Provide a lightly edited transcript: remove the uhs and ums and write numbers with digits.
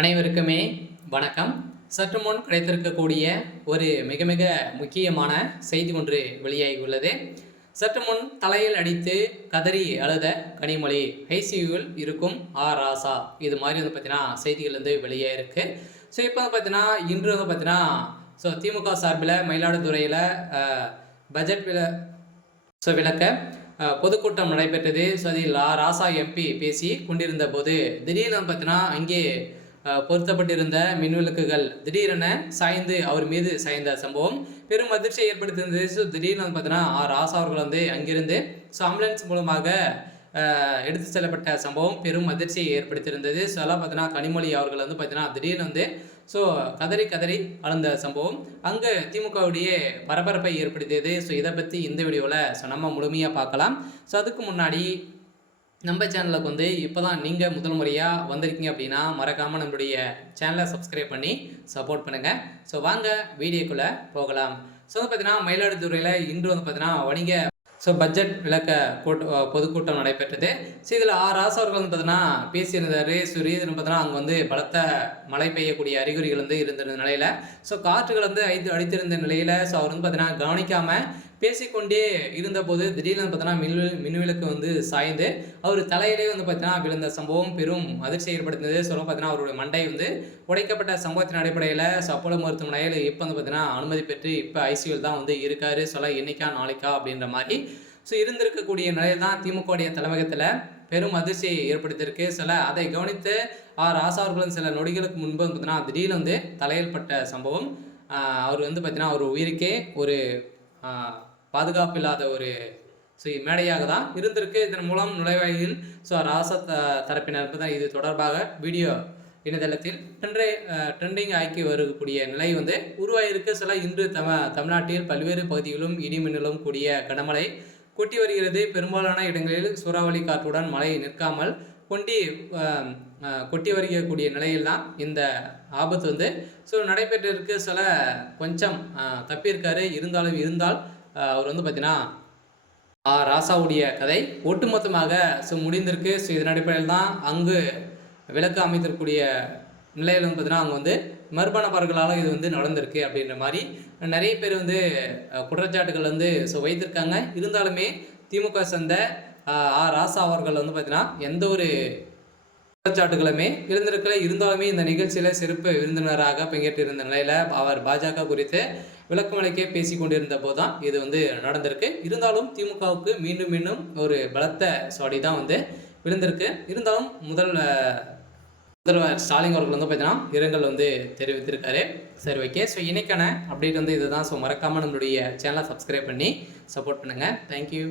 அனைவருக்குமே வணக்கம். சற்று முன் கிடைத்திருக்கக்கூடிய ஒரு மிக மிக முக்கியமான செய்தி ஒன்று வெளியாகி உள்ளது. சற்று முன் தலையில் அடித்து கதறி அழுத கனிமொழி, ஐசியூவில் இருக்கும் ராசா, இது மாதிரி வந்து பார்த்தீங்கன்னா செய்திகள் வந்து வெளியே இருக்கு. ஸோ இப்போ வந்து பார்த்தீங்கன்னா இன்று வந்து பார்த்தீங்கன்னா திமுக சார்பில் மயிலாடுதுறையில் பட்ஜெட் விளக்க பொதுக்கூட்டம் நடைபெற்றது. ஸோ அதில் ராசா எம்பி பேசி கொண்டிருந்த போது திடீர்னு பார்த்தீங்கன்னா அங்கே பொருத்தப்பட்டிருந்த மின்விளக்குகள் திடீரென சாய்ந்து அவர் மீது சாய்ந்த சம்பவம் பெரும் அதிர்ச்சியை ஏற்படுத்தியிருந்தது. ஸோ திடீர்னு வந்து பார்த்தீங்கன்னா ராசா அவர்கள் வந்து அங்கிருந்து ஆம்புலன்ஸ் மூலமாக எடுத்து செல்லப்பட்ட சம்பவம் பெரும் அதிர்ச்சியை ஏற்படுத்தியிருந்தது. ஸோ எல்லாம் பார்த்தீங்கன்னா கனிமொழி அவர்கள் வந்து பார்த்தீங்கன்னா திடீர்னு வந்து கதறி கதறி அழுந்த சம்பவம் அங்கே திமுகவுடைய பரபரப்பை ஏற்படுத்தியது. ஸோ இதை பற்றி இந்த வீடியோவில் நம்ம முழுமையாக பார்க்கலாம். ஸோ அதுக்கு முன்னாடி நம்ம சேனலுக்கு வந்து இப்போ தான் நீங்கள் முதல் முறையாக வந்திருக்கீங்க அப்படின்னா மறக்காமல் நம்மளுடைய சேனலை சப்ஸ்கிரைப் பண்ணி சப்போர்ட் பண்ணுங்கள். ஸோ வாங்க வீடியோக்குள்ளே போகலாம். ஸோ வந்து பார்த்தீங்கன்னா மயிலாடுதுறையில் இன்று வந்து பார்த்தீங்கன்னா வணிக பட்ஜெட் விளக்க பொதுக்கூட்டம் நடைபெற்றது. ஸோ இதில் ராசா அவர்கள் வந்து பார்த்தீங்கன்னா பேசியிருந்தார். ஸோ ரீசன் பார்த்தீங்கன்னா அங்கே வந்து பலத்த மழை பெய்யக்கூடிய அறிகுறிகள் வந்து இருந்த நிலையில் காற்றுகள் வந்து அடித்திருந்த நிலையில் அவர் வந்து பார்த்தீங்கன்னா கவனிக்காமல் பேசிக்கொண்டே இருந்தபோது திடீர்னு பார்த்தீங்கன்னா மின்விளக்கு வந்து சாய்ந்து அவர் தலையிலே வந்து பார்த்தீங்கன்னா விழுந்த சம்பவம் பெரும் அதிர்ச்சி ஏற்படுத்தினது. பார்த்தீங்கன்னா அவருடைய மண்டை வந்து உடைக்கப்பட்ட சம்பவத்தின் அடிப்படையில் அப்போலோ மருத்துவமனையில் இப்போ வந்து பார்த்தீங்கன்னா அனுமதி பெற்று இப்போ ஐசியூவில் தான் வந்து இருக்காரு. இன்னைக்கா நாளைக்கா அப்படின்ற மாதிரி இருந்திருக்கக்கூடிய நிலையில் தான் திமுகவுடைய தலைமையகத்தில் பெரும் அதிர்ச்சியை ஏற்படுத்தியிருக்கு. அதை கவனித்து ராசா அவர்களும் சில நொடிகளுக்கு முன்பு வந்து பார்த்தீங்கன்னா திடீர்னு வந்து தலையில் பட்ட சம்பவம் அவர் வந்து பார்த்தீங்கன்னா ஒரு உயிருக்கே ஒரு பாதுகாப்பு இல்லாத ஒரு மேடையாக தான் இருந்திருக்கு. இதன் மூலம் நுழைவாயில் ராசா தரப்பினர் தான் இது தொடர்பாக வீடியோ இணையதளத்தில் ட்ரெண்டிங் ஆக்கி வரக்கூடிய நிலை வந்து உருவாயிருக்கு. இன்று தமிழ்நாட்டில் பல்வேறு பகுதிகளிலும் இடிமின்னலும் கூடிய கனமழை கொட்டி வருகிறது. பெரும்பாலான இடங்களில் சூறாவளி காற்றுடன் மழை நிற்காமல் கொட்டி வருகக்கூடிய நிலையில் தான் இந்த ஆபத்து வந்து நடைபெற்றிருக்கு. கொஞ்சம் தப்பியிருக்காரு. இருந்தால் அவர் வந்து பார்த்தீங்கன்னா ராசாவுடைய கதை ஒட்டுமொத்தமாக முடிந்திருக்கு. இதன் அடிப்படையில் தான் அங்கு விளக்கு அமைத்திருக்கக்கூடிய நிலையில் வந்து பார்த்தீங்கன்னா அவங்க வந்து மர்மநபர்களால் இது வந்து நடந்திருக்கு அப்படின்ற மாதிரி நிறைய பேர் வந்து குற்றச்சாட்டுகள் வந்து வைத்திருக்காங்க. இருந்தாலுமே திமுக சேர்ந்த ராசா அவர்கள் வந்து பார்த்தீங்கன்னா எந்த ஒரு குற்றச்சாட்டுகளுமே இருந்தாலுமே இந்த நிகழ்ச்சியில் சிறப்பு விருந்தினராக பங்கேற்றிருந்த நிலையில் அவர் பாஜக குறித்து விளக்கமளிக்க பேசி கொண்டிருந்த போது தான் இது வந்து நடந்திருக்கு. இருந்தாலும் திமுகவுக்கு மீண்டும் மீண்டும் ஒரு பலத்த சாடி தான் வந்து விழுந்திருக்கு. இருந்தாலும் முதல்வர் ஸ்டாலின் அவர்கள் வந்து பார்த்தீங்கன்னா இரங்கல் வந்து தெரிவித்திருக்காரு. சரி, ஓகே. இன்னைக்கான அப்டேட் வந்து இதுதான். மறக்காமல் நம்மளுடைய சேனலை சப்ஸ்கிரைப் பண்ணி சப்போர்ட் பண்ணுங்கள். தேங்க்யூ.